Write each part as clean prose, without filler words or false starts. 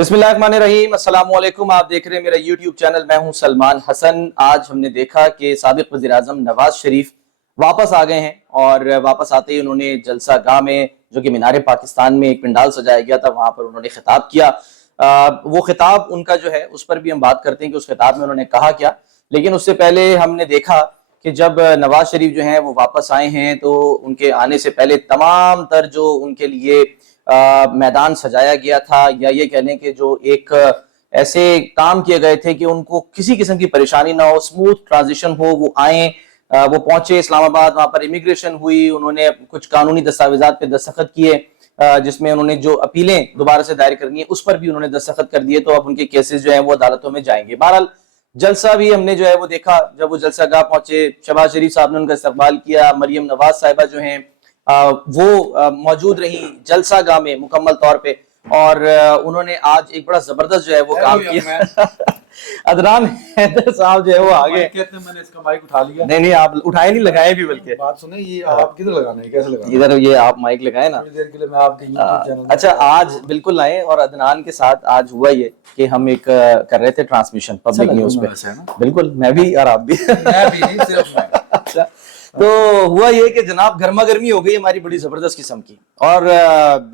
बिस्मिल्लाहिर्रहमानिर्रहीम, अस्सलाम वालेकुम। आप देख रहे हैं मेरा यूट्यूब चैनल। मैं हूं सलमान हसन। आज हमने देखा कि साबिक वज़ीर आज़म नवाज शरीफ वापस आ गए हैं और वापस आते ही उन्होंने जलसा गाह में, जो कि मीनार पाकिस्तान में एक पंडाल सजाया गया था, वहां पर उन्होंने खिताब किया। वो खिताब उनका जो है उस पर भी हम बात करते हैं कि उस खिताब में उन्होंने कहा क्या। लेकिन उससे पहले हमने देखा कि जब नवाज शरीफ जो हैं वो वापस आए हैं तो उनके आने से पहले तमाम तर जो उनके लिए मैदान सजाया गया था, या ये कह लें कि जो एक ऐसे काम किए गए थे कि उनको किसी किस्म की परेशानी ना हो, स्मूथ ट्रांजिशन हो, वो आए, वो पहुंचे इस्लामाबाद, वहां पर इमिग्रेशन हुई, उन्होंने कुछ कानूनी दस्तावेजात पे दस्तखत किए, जिसमें उन्होंने जो अपीलें दोबारा से दायर करनी है उस पर भी उन्होंने दस्तखत कर दिए। तो अब उनके केसेस जो है वो अदालतों में जाएंगे। बहरहाल जलसा भी हमने जो है वो देखा। जब वो जलसा गाह पहुंचे, शहबाज शरीफ साहब ने उनका इस्तकबाल किया। मरियम नवाज साहिबा जो हैं वो मौजूद रही जलसा गाह में मुकम्मल तौर पे, और उन्होंने आज एक बड़ा जबरदस्त जो है वो काम किया। अदनान हैदर साहब जो है वो आगे कहते हैं, मैंने इसका माइक उठा लिया। नहीं, आप उठाए नहीं, लगाए भी। बल्कि बात सुने, ये आप किधर लगाना है, कैसे लगाना है? इधर ये आप माइक लगाए ना, थोड़ी देर के लिए मैं आपके YouTube चैनल में। अच्छा, आज बिल्कुल आए। और अदनान के साथ आज हुआ ये कि हम एक कर रहे थे ट्रांसमिशन पब्लिक न्यूज पे। बिल्कुल, मैं भी और आप भी। मैं भी नहीं, सिर्फ मैं। अच्छा, तो हुआ ये कि जनाब गर्मा गर्मी हो गई हमारी बड़ी जबरदस्त किस्म की, और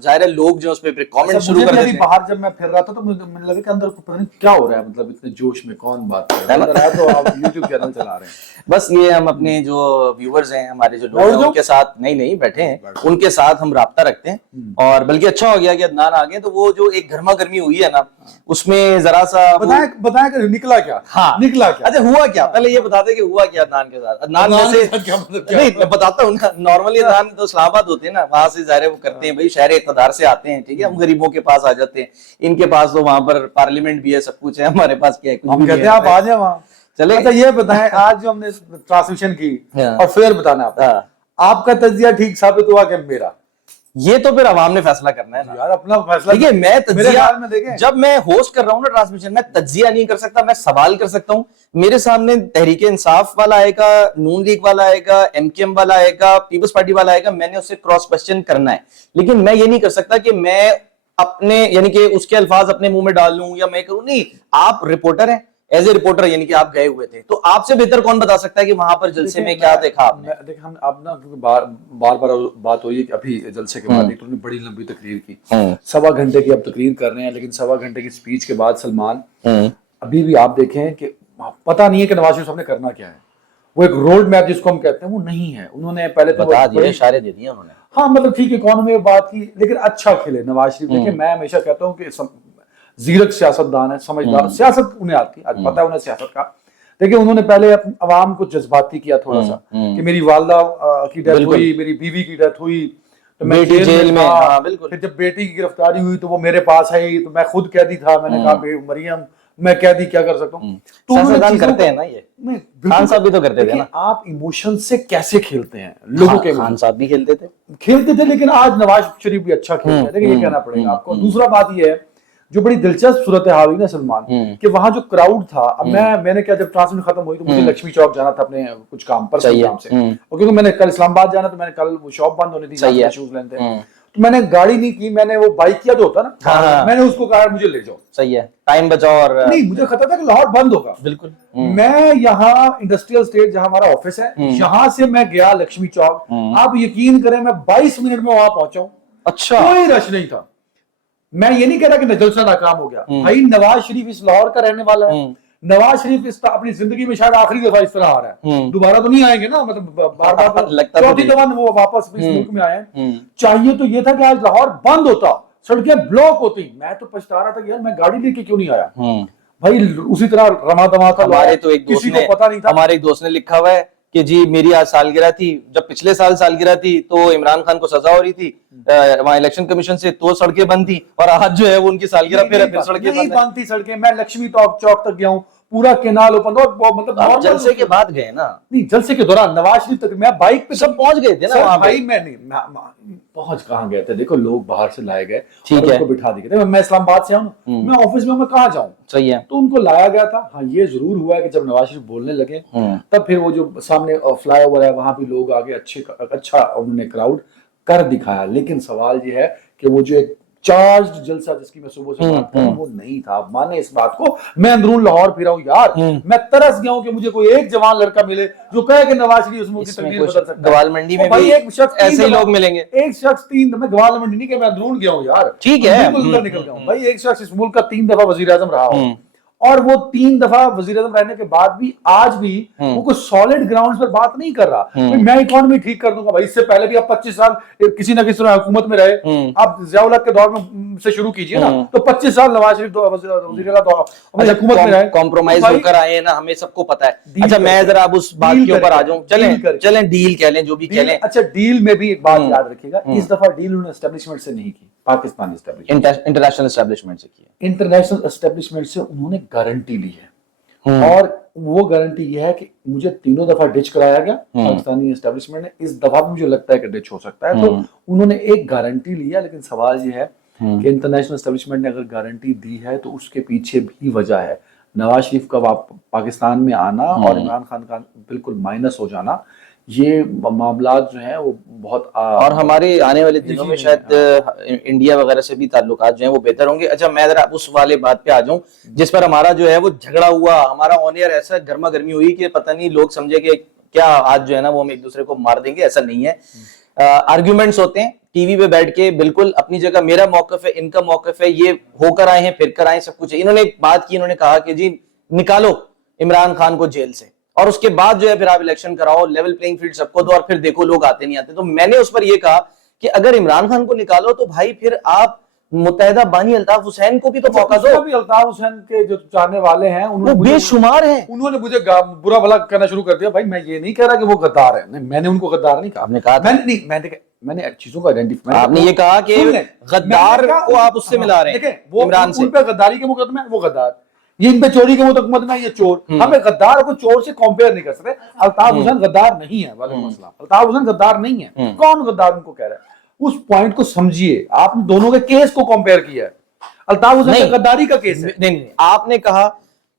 जाहिर है लोग जो उस पे कमेंट शुरू कर देते हैं। बाहर जब मैं फिर रहा था तो मुझे लगा कि अंदर पता नहीं क्या हो रहा है, मतलब इतने जोश में कौन बात कर रहा है। तो आप YouTube चैनल चला रहे हैं। बस ये हम अपने जो व्यूअर्स हैं, हमारे जो लोग हैं, उनके साथ नहीं बैठे हैं, उनके साथ हम राब्ता रखते हैं। और बल्कि अच्छा हो गया कि अदनान आ गए, तो वो जो एक गर्मा गर्मी हुई है ना, उसमें जरा सा बताया कि निकला क्या। हाँ, निकला क्या। अच्छा, हुआ क्या, पहले ये बताते कि हुआ क्या अदनान के साथ। अदनान नहीं, मैं बताता हूँ ना। नॉर्मली अदनान तो इस्लामाबाद होते हैं ना, वहां से ज़ाहिर वो करते हैं, भाई शहर इक़्तिदार से आते हैं, ठीक है, हम गरीबों के पास आ जाते हैं। इनके पास तो वहां पर पार्लियामेंट भी है, सब कुछ है, हमारे पास क्या है, कुछ हम कहते हैं आप आ जाए वहां। चले। अच्छा, ये बताएं, आज जो हमने ट्रांसमिशन की और फिर बताना आपका तज्जिया ठीक साबित हुआ कि मेरा? ये तो फिर अवाम ने फैसला करना है ना यार, अपना फैसला। देखिए, मैं तज्जिया में देखें, जब मैं होस्ट कर रहा हूँ ना ट्रांसमिशन, मैं तज्जिया नहीं कर सकता, मैं सवाल कर सकता हूँ। मेरे सामने तहरीक इंसाफ वाला आएगा, नून लीग वाला आएगा, एमकेएम वाला आएगा, पीपल्स पार्टी वाला आएगा, मैंने उससे क्रॉस क्वेश्चन करना है। लेकिन मैं ये नहीं कर सकता कि मैं अपने यानी कि उसके अल्फाज अपने मुंह में डाल लूं या मैं करूं। नहीं, आप रिपोर्टर हैं, एज ए रिपोर्टर यानी कि आप गए हुए थे, तो आपसे बेहतर कौन बता सकता है कि वहां पर जलसे में क्या देखा आपने? देखिए, हम अब ना, क्योंकि बार बात हुई है कि अभी जलसे के बाद एक तो बड़ी लंबी तकरीर की, 1.25 घंटे की अब तकरीर कर रहे हैं। लेकिन 1.25 घंटे की स्पीच के बाद सलमान, अभी भी आप देखें कि पता नहीं है कि नवाज शरीफ साहब ने करना क्या है। वो एक रोड मैप जिसको हम कहते हैं वो नहीं है। उन्होंने पहले तो बता दिए, इशारे दे दिए उन्होंने। हाँ, मतलब ठीक है, इकोनॉमी में बात की, लेकिन अच्छा खेले नवाज शरीफ। देखिए, मैं हमेशा कहता हूँ कि जीरक सियासतदान है, समझदार, सियासत उन्हें आती है, आज पता है उन्हें सियासत का। देखिए, उन्होंने पहले अवाम को जज्बाती किया थोड़ा सा कि मेरी वालदा की डेथ हुई, मेरी बीवी की डेथ हुई, तो मैं जेल में। हाँ, बिल्कुल। फिर जब बेटी की गिरफ्तारी हुई तो वो मेरे पास आई, तो मैं खुद कैदी था। मैंने कहा, मरियम, मैं कैदी क्या कर सकता हूँ। तो सियासतदान करते हैं ना, ये खान साहब भी तो करते थे ना। आप इमोशन से कैसे खेलते हैं लोगों के? खान साहब भी खेलते थे, लेकिन आज नवाज शरीफ भी अच्छा खेलते हैं, देखिए ये कहना पड़ेगा आपको। दूसरा बात ये है, जो बड़ी दिलचस्प सूरत हाल हुई ना सलमान, कि वहां जो क्राउड था, अब मैंने क्या, जब ट्रांसमिशन खत्म हुई तो मुझे लक्ष्मी चौक जाना था अपने कुछ काम पर, काम से, और क्योंकि मैंने कल इस्लामाबाद जाना, तो मैंने कल वो शॉप बंद होनी थी, शूज लेने थे, तो मैंने गाड़ी नहीं की, मैंने वो बाइक किया जो होता ना, मैंने उसको कहा मुझे ले जाओ। सही है, टाइम बचाओ। और नहीं, मुझे खतरा था कि लाहौर बंद होगा। बिल्कुल। मैं यहाँ इंडस्ट्रियल स्टेट जहां हमारा ऑफिस है, यहाँ से मैं गया लक्ष्मी चौक। आप यकीन करें, मैं 22 मिनट में वहां पहुंचा। अच्छा, कोई रश नहीं था। मैं ये नहीं कह रहा कि जलसा नाकाम हो गया, भाई नवाज शरीफ इस लाहौर का रहने वाला है। नवाज शरीफ इस अपनी जिंदगी में शायद आखिरी दफा इस तरह आ रहा है, दोबारा तो नहीं आएंगे ना, मतलब बार चौथी दफा वो वापस इस मुल्क में आए। चाहिए तो ये था कि आज लाहौर बंद होता, सड़कें ब्लॉक होती। मैं तो पछता रहा था कि यार मैं गाड़ी लेके क्यों नहीं आया। भाई उसी तरह रमा दमा था। हमारे तो एक किसी को पता नहीं था। हमारे एक दोस्त ने लिखा हुआ है कि जी मेरी आज सालगिरह थी, जब पिछले साल सालगिरह थी तो इमरान खान को सजा हो रही थी वहां इलेक्शन कमीशन से, तो सड़कें बंद थी, और आज जो है वो उनकी सालगिरह फिर सड़कें बंद थी। सड़कें, मैं लक्ष्मी चौक तक गया हूँ, पूरा केनाल ओपन, मतलब जलसे के बाद गए ना? नहीं, जलसे के दौरान नवाज शरीफ तक मैं बाइक पे सब पहुंच गए थे ना वहां भाई। मैं नहीं पहुंच कहां गए थे, देखो लोग बाहर से लाए गए, ठीक है, उनको बिठा दिए थे। मैं इस्लामाबाद से आऊं, मैं ऑफिस में, मैं कहां जाऊं? सही है, तो उनको लाया गया था। हाँ, ये जरूर हुआ कि जब नवाज शरीफ बोलने लगे, तब फिर वो जो सामने फ्लाईओवर है वहां भी लोग आगे अच्छा उन्होंने क्राउड कर दिखाया। लेकिन सवाल ये है कि वो जो एक چارجڈ جلسہ جس کی میں صبح سے بات کر رہا ہوں وہ نہیں تھا. آپ مانے اس بات کو, میں اندرون لاہور پھرا ہوں یار, میں ترس گیا ہوں کہ مجھے کوئی ایک جوان لڑکا ملے جو کہے کہ نواز شریف اس ملک کی تقدیر بدل سکتا ہے. گوال منڈی میں بھی ایسے ہی لوگ ملیں گے. ایک شخص 3 دفعہ, گوال منڈی نہیں کہ میں اندرون گیا ہوں یار, ٹھیک ہے بالکل ادھر نکل گیا ہوں بھائی. ایک شخص اس ملک کا 3 دفعہ وزیر اعظم رہا ہو, اور وہ 3 دفعہ وزیر اعظم رہنے کے بعد بھی آج بھی وہ کوئی سالڈ گراؤنڈز پر بات نہیں کر رہا میں اکانومی ٹھیک کر دوں گا. بھائی اس سے پہلے بھی آپ 25 سال کسی نہ کسی طرح حکومت میں رہے, آپ ضیاء الحق کے دور میں سے شروع کیجئے نا, تو 25 سال نواز شریف وزیر اعلیٰ حکومت میں رہے, کمپرومائز ہو کر آئے ہیں نا, ہمیں سب کو پتا ہے. اچھا میں ذرا اب اس بات کے اوپر آ جاؤں, چلیں ڈیل کہہ لیں جو بھی کہہ لیں. اچھا ڈیل میں بھی ایک بات یاد رکھیے گا, اس دفعہ ڈیل انہوں نے اسٹیبلشمنٹ سے نہیں کی, پاکستانی اسٹیبلشمنٹ, انٹرنیشنل اسٹیبلشمنٹ سے کیا. انٹرنیشنل اسٹیبلشمنٹ سے انہوں نے گارنٹی لی ہے, اور وہ گارنٹی یہ ہے کہ مجھے 3 دفعہ ڈچ کرایا گیا پاکستانی اسٹیبلشمنٹ نے, اس دفعہ بھی مجھے لگتا ہے کہ ڈچ ہو سکتا ہے. تو انہوں نے ایک گارنٹی لیا, لیکن سوال یہ ہے کہ انٹرنیشنل اسٹیبلشمنٹ نے اگر گارنٹی دی ہے تو اس کے پیچھے بھی وجہ ہے. نواز شریف کا پاکستان میں آنا اور عمران خان کا بالکل مائنس ہو جانا, یہ معاملات جو ہیں وہ بہت اور ہمارے آنے والے دنوں میں شاید انڈیا وغیرہ سے بھی تعلقات جو ہیں وہ بہتر ہوں گے. اچھا میں ذرا اس والے بات پہ آ جاؤں جس پر ہمارا جو ہے وہ جھگڑا ہوا, ہمارا آن ایئر ایسا گرما گرمی ہوئی کہ پتہ نہیں لوگ سمجھے کہ کیا آج جو ہے نا وہ ہم ایک دوسرے کو مار دیں گے. ایسا نہیں ہے, آرگیومنٹس ہوتے ہیں ٹی وی پہ بیٹھ کے, بالکل اپنی جگہ میرا موقف ہے, ان کا موقف ہے, یہ ہو کر آئے ہیں پھر کر آئے, سب کچھ ہے. انہوں نے ایک بات کی, انہوں نے کہا کہ جی نکالو عمران خان کو جیل سے, اور اس کے بعد جو ہے پھر آپ الیکشن کراؤ, لیول پلینگ فیلڈ سب کو دو, اور پھر دیکھو لوگ آتے نہیں آتے. تو میں نے اس پر یہ کہا کہ اگر عمران خان کو نکالو تو بھائی پھر آپ متحدہ بانی الطاف حسین کو بھی تو موقع دو. الطاف حسین کے جو چاہنے والے ہیں وہ بے شمار ہیں, انہوں نے مجھے برا بھلا کہنا شروع کر دیا. بھائی میں یہ نہیں کہہ رہا کہ وہ غدار ہے, میں نے ان کو غدار نہیں کہا. آپ نے کہا میں نے چیزوں کو آئیڈینٹیفائی, آپ نے یہ کہا کہ غدار کو آپ اس سے ملا رہے ہیں عمران سے. ان پہ غداری کے مقدمے ہیں وہ غدار, یہ ان پہ چوری کے مقدمے ہیں یہ چور. ہمیں غدار کو چور سے کمپیئر نہیں کر سکتے. الطاف حسین غدار نہیں ہے, وعلیکم السلام, الطاف حسین غدار نہیں ہے. کون غدار ان کو کہہ رہا ہے, اس پوائنٹ کو سمجھیے. آپ نے دونوں کے کیس کو کمپیئر کیا ہے. الطاف حسین غداری کا کیس ہے. نہیں, آپ نے کہا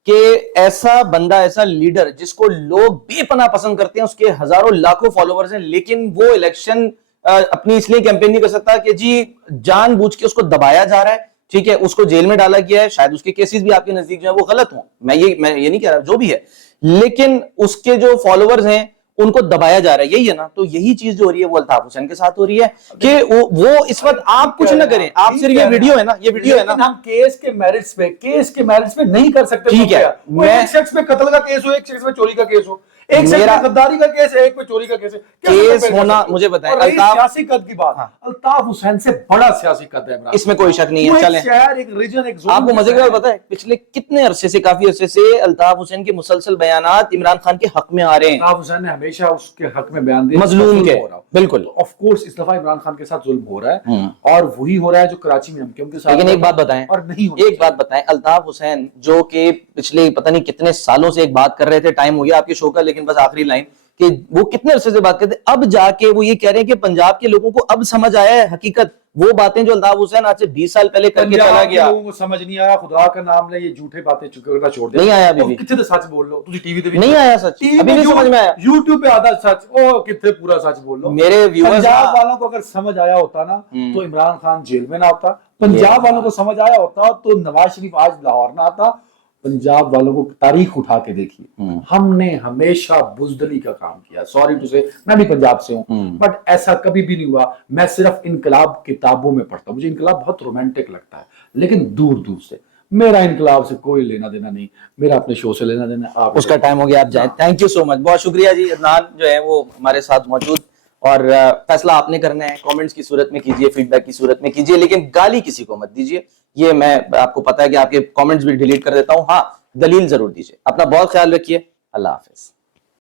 کہ ایسا بندہ, ایسا لیڈر جس کو لوگ بے پناہ پسند کرتے ہیں, اس کے ہزاروں لاکھوں فالوورز ہیں, لیکن وہ الیکشن اپنی اس لیے کیمپین نہیں کر سکتا کہ جی جان بوجھ کے اس کو دبایا جا رہا ہے, ٹھیک ہے, اس کو جیل میں ڈالا گیا ہے, شاید اس کے کیسز بھی آپ کے نزدیک جو ہیں وہ غلط ہوں, میں یہ نہیں کہہ رہا جو بھی ہے, لیکن اس کے جو فالوورز ہیں ان کو دبایا جا رہا ہے, یہی ہے نا. تو یہی چیز جو ہو رہی ہے وہ الطاف حسین کے ساتھ ہو رئی ہے کہ وہ اس وقت آپ کچھ نہ کریں, آپ صرف یہ ویڈیو ہے نا, یہ ویڈیو ہے نا, ہم کیس کے میرٹس پہ نہیں کر سکتے. ٹھیک ہے, ایک شخص پہ قتل کا کیس ہو, ایک شخص پہ چوری کا کیس ہو, ایک شخص پہ غداری کا کیس ہے, ایک پہ چوری کا کیس ہے, کیس ہونا مجھے بتائیں. سیاسی قد کی بات, الطاف حسین سے بڑا سیاسی قد ہے, اس میں کوئی شک نہیں ہے. چلیں آپ کو مزے کی بات پتہ ہے, پچھلے کتنے عرصے سے, کافی عرصے سے الطاف حسین کے مسلسل بیانات عمران خان کے حق میں آ رہے ہیں. الطاف حسین نے ہمیشہ اس کے حق میں بیان دیا, مظلوم کے, بالکل. آف کورس اس دفعہ عمران خان کے ساتھ ظلم ہو رہا ہے, اور وہی ہو رہا ہے جو کراچی میں ہم کے ساتھ. لیکن ایک بات بتائیں, اور نہیں ایک بات بتائیں, الطاف حسین جو کہ پچھلے پتہ نہیں کتنے سالوں سے ایک بات کر رہے تھے, ٹائم ہو گیا آپ کے شو کا, لیکن بس آخری لائن کہ وہ کتنے عرصے سے بات کرتے, اب جا کے وہ یہ کہہ رہے ہیں کہ پنجاب کے لوگوں کو اب سمجھ آیا ہے حقیقت, وہ باتیں جو الطاف حسین آج سے 20 سال پہلے کر کے چلا گیا. لوگوں کو سمجھ نہیں آیا, خدا کا نام لے, یہ جھوٹے باتیں کرنا چھوڑ دے. نہیں آیا ابھی بھی, کتنے سچ بول لو, تجھے ٹی وی تے نہیں آیا سچ, ابھی نہیں سمجھ میں آیا. یوٹیوب پہ آدھا سچ, او کتنے پورا سچ بول لو. میرے ویورز, پنجاب والوں کو اگر سمجھ آیا ہوتا نا تو عمران خان جیل میں نہ ہوتا, پنجاب والوں کو سمجھ آیا ہوتا تو نواز شریف آج لاہور نہ آتا. پنجاب والوں کو تاریخ اٹھا کے دیکھیے, ہم نے ہمیشہ بزدلی کا کام کیا. سوری ٹو سے, میں بھی پنجاب سے ہوں, بٹ ایسا کبھی بھی نہیں ہوا. میں صرف انقلاب کتابوں میں پڑھتا ہوں, مجھے انقلاب بہت رومانٹک لگتا ہے, لیکن دور دور سے میرا انقلاب سے کوئی لینا دینا نہیں, میرا اپنے شو سے لینا دینا. آپ اس کا ٹائم ہو گیا, آپ جائیں. تھینک یو سو مچ, بہت شکریہ جی. عدنان جو ہے وہ ہمارے ساتھ موجود, اور فیصلہ آپ نے کرنا ہے, کامنٹس کی صورت میں کیجئے, فیڈ بیک کی صورت میں کیجئے, لیکن گالی کسی کو مت دیجئے. یہ میں آپ کو پتا ہے کہ آپ کے کامنٹس بھی ڈیلیٹ کر دیتا ہوں, ہاں دلیل ضرور دیجئے. اپنا بہت خیال رکھیے, اللہ حافظ.